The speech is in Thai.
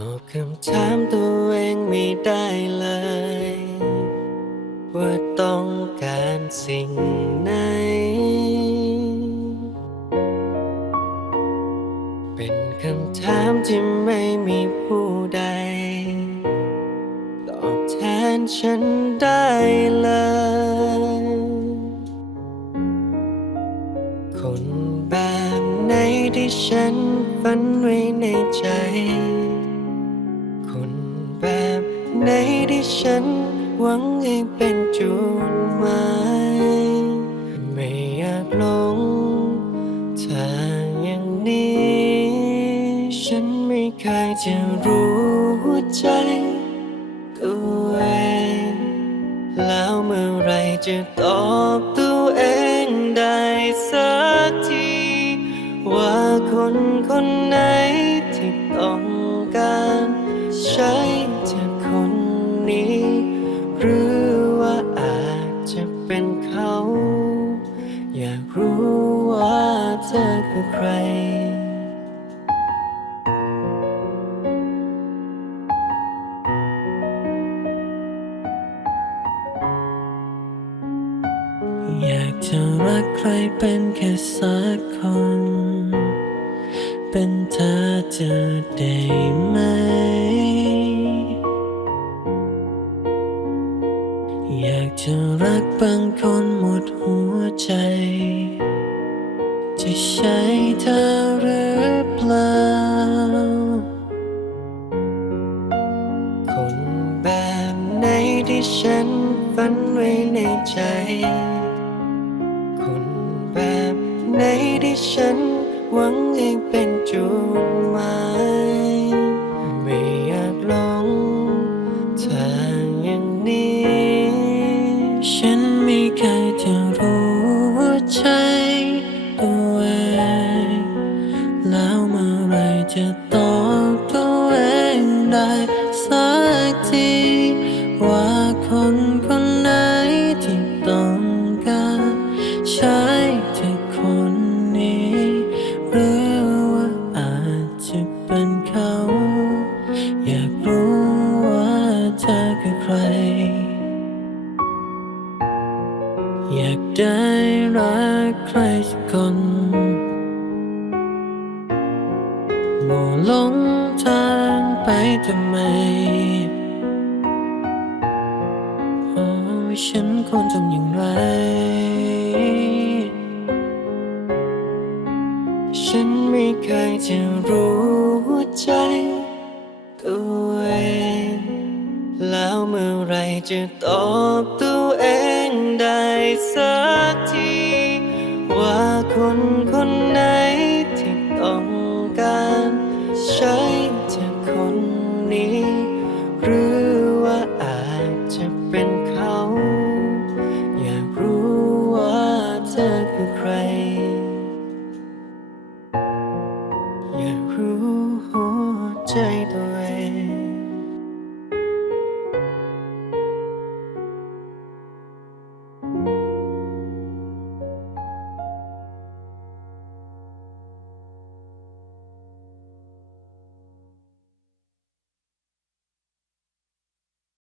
ตอบคำถามตัวเองไม่ได้เลย ว่าต้องการสิ่งไหน เป็นคำถามที่ไม่มีผู้ใด ตอบแทนฉันได้เลย คนแบบไหนที่ฉันฝันไว้ในใจ นที่ฉันหวังให้เป็นจุดหมายไม่อยากลงทางอย่างนี้ ฉันไม่เคยจะรู้หัวใจตัวเองแล้วเมื่อไรจะตอบตัวเองได้สักที ว่าคนคนไหน อยากรู้ว่าเธอคือใคร อยากจะรักใครเป็นแค่สักคน เป็นเธอจะได้ไหม กบางคนหมดหัวใจ จะใช่เธอหรือเปล่า คนแบบไหนที่ฉันฝันไว้ในใจ คนแบบไหนที่ฉันหวังให้เป็นจุดหมาย จะตอบตัวเองได้สักที ว่าคนคนไหนที่ต้องการใช้เธอคนนี้ หรือว่าอาจจะเป็นเขา อยากรู้ว่าเธอคือใคร อยากได้รักใครสักคน หลงทางไปทำไม โอ้ฉันควรทำอย่างไร ฉันไม่เคยจะรู้ใจตัวเอง แล้วเมื่อไรจะตอบตัวเองได้สักที ว่าคนคน